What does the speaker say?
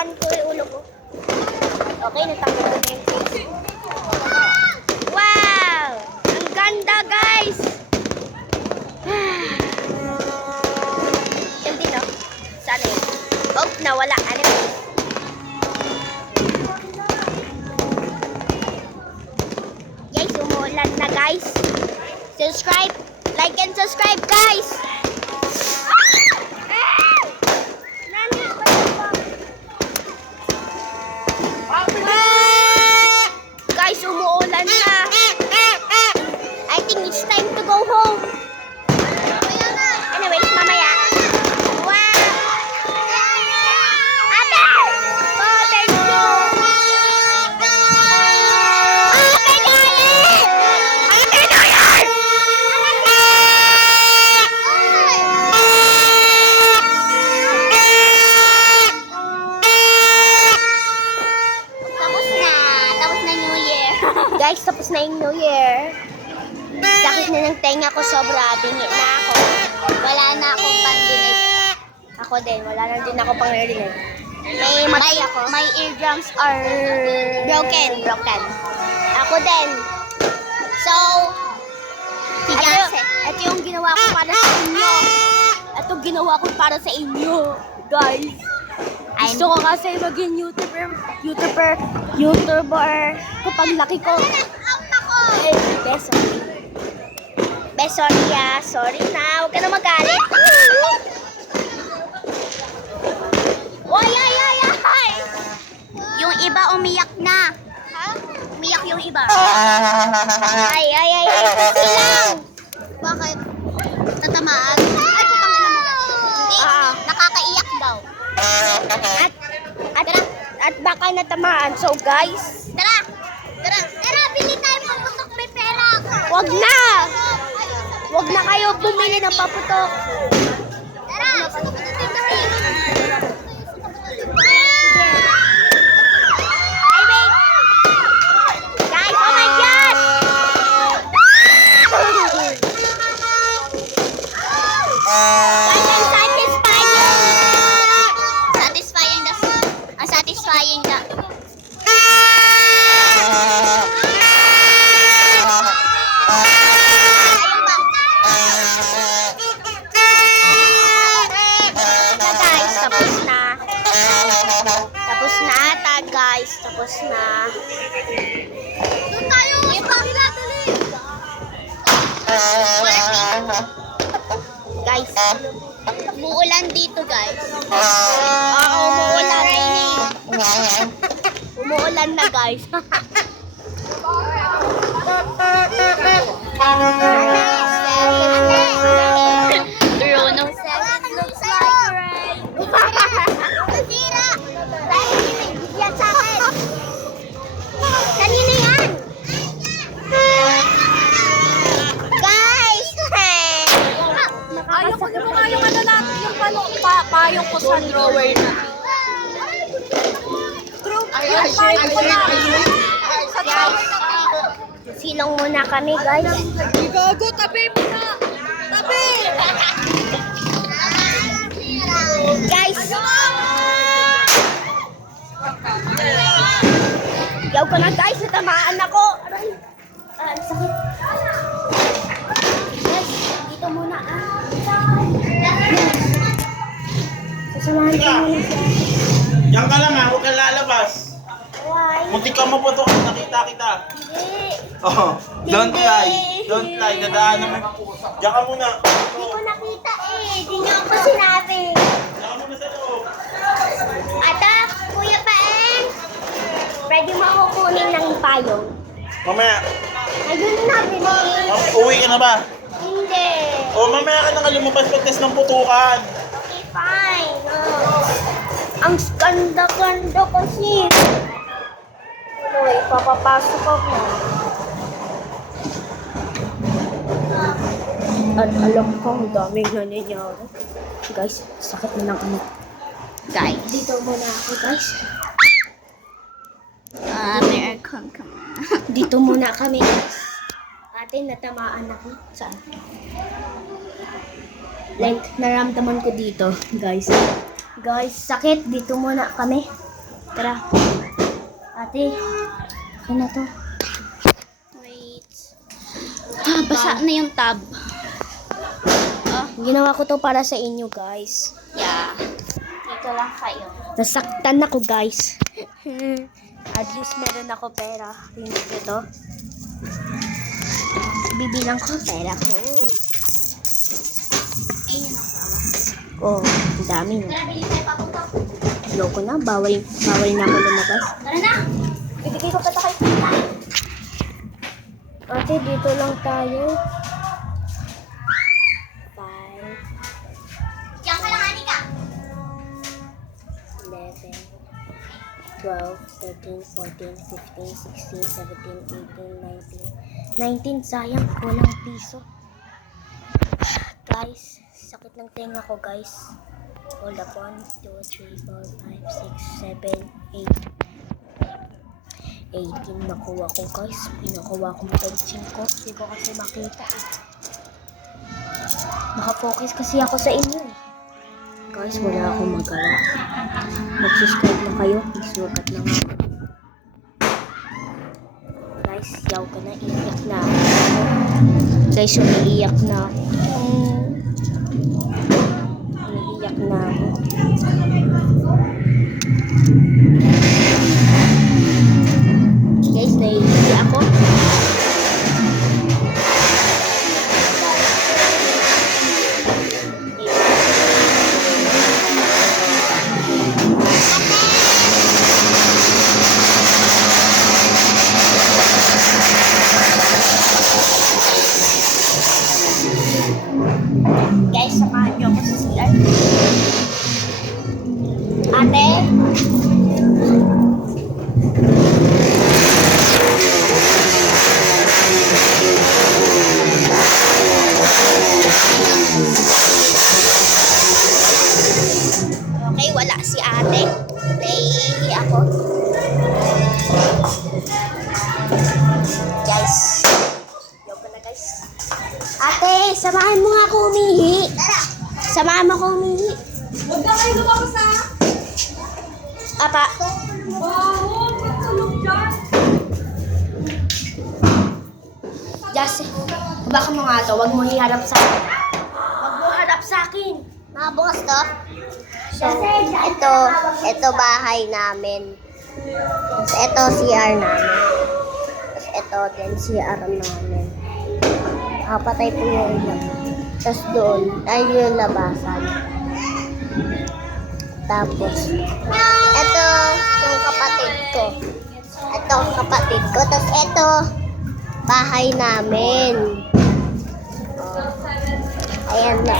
Hawakan ko yung ulo ko. Okay, natanggal ko na yung face. Wow! Ang ganda, guys! Yan din, no? Sana yun? Oh, nawala. Ano yun? Guys, umuulan na, guys. Subscribe, like and subscribe, guys! Guys, umuulan na. I think it's time to go home. Anyways, mamaya. Wow! Ate! Oh, thank you! Ate Diet! Ate Diet! Tapos na New Year. Guys, tapos na yung New Year. Sakit na ng tenga ko sobra. Bingi na ako. Wala na akong pandinig. Ako din. Wala na din ako pang narinig. May matay ako. My eardrums are broken. Ako din. So, ito yung ginawa ko para sa inyo. Ito ginawa ko para sa inyo. Guys. Gusto ko kasi maging YouTuber kapag laki ko. Sorry na. Huwag ka na magalit. Ay! Yung iba umiyak na. Ha? Umiyak yung iba. Ay. Kasi lang. Bakit? Tatamaan? Ay, putang ina mo. Hindi. Nakakaiyak daw. At baka natamaan. So guys, Tara, bili tayo paputok, may pera ako. Wag na kayo bumili ng paputok. Tara, ay, wait. Guys, oh my God! Guys, ang satisfying na. Tapos na. Doon tayo! Ipamila, dali! Guys, umuulan dito, guys. Oo, umuulan. Umuulan na, guys. Bruno says it looks like rain. Nasira! Yan sa akin. Kanina yan. Guys! Ayaw ko na mga yung ano natin, yung payong ko sa drawer na. Yung payong ko na. Sa drawer na. Silong muna kami, guys. Gago, tabi mo na. Tabi! Guys! Yaw ko na, guys. Natamaan ako. Aray. Ang sakit. Guys, dito muna. Sasamahan ko muna siya. Diyan ka lang ha, huwag kang lalabas. Why? Muntik ka maputok, nakita kita. Hindi. Oh, don't lie, nadaanan mo. Diyan ka muna. Hindi ko nakita eh. Hindi niyo ako sinabi. Diyan ka muna sa loob. Ata, Kuya Paeng. Pwede mo ako kunin ng payong. Mamaya, Ayun na, bilis. uwi ka na ba? Hindi. O mamaya ka na nga lumabas pag-test ng putukan. Okay, fine. Ang ganda-ganda kasi. Uy, papapasok ako. At alam ko, ang daming nangyayari. Guys, sakit na ng ano. Guys. Dito muna ako, guys. May aircon ka mo. Dito muna kami, guys. Ate, natamaan ako. Saan? Like, naramdaman ko dito, guys. Guys, sakit. Dito muna kami. Tara. Ate, ano na to? Wait. Basa na yung tab. Ginawa ko to para sa inyo, guys. Yeah. Dito lang kayo. Nasaktan ako, guys. At least meron ako pera. Tingnan nyo to. Bibilang ko pera ko. Ayun yung asawa. Oh, ang dami no. Tara, bilhin tayo papunta. Loko na, bawal na ako lumabas. Tara na. Ibigay ko pa ito kay Ate, dito lang tayo. 5, Diyan ka lang, Anika. 11, 12, 13, 14, 15, 16, 17, 18, 19. 19, sayang. Walang piso. Guys, sakit ng tenga ko, guys. Hold up. 1, 2, 3, 4, 5, 6, 7, 8. 18 nakuha ko, guys. Pinakuha ko 25 ko. Hindi ko kasi makita. Nakafocus kasi ako sa inyo. Guys, wala akong magawa. Mag-subscribe na kayo. Isukat na nga. Guys, yaw ka na. Iiyak na ako. Guys, umiiyak na ako. Umiiyak na ako. Guys, naiiyak ako. Guys, samahan niyo ako sa CR. Ate? Okay, wala si ate. Naiihi ako. Guys. Yoga na, guys. Ate, samahan mo nga ako umihi. Samahan mo ako umihi. Huwag na kayo lumabas na. Apa? Baho, patulog dyan. Jase, baka mo nga to. Huwag mo hiharap sa akin. Huwag mo harap sa akin. Nakabukas to? So, ito bahay namin. Tapos ito CR namin. Tapos ito din CR namin. Nakapatay po yung ilang. Tapos doon, tayo yung labasan. Tapos, ito yung kapatid ko. Ito ang kapatid ko. Tapos ito, bahay namin. Oh. Ayan na.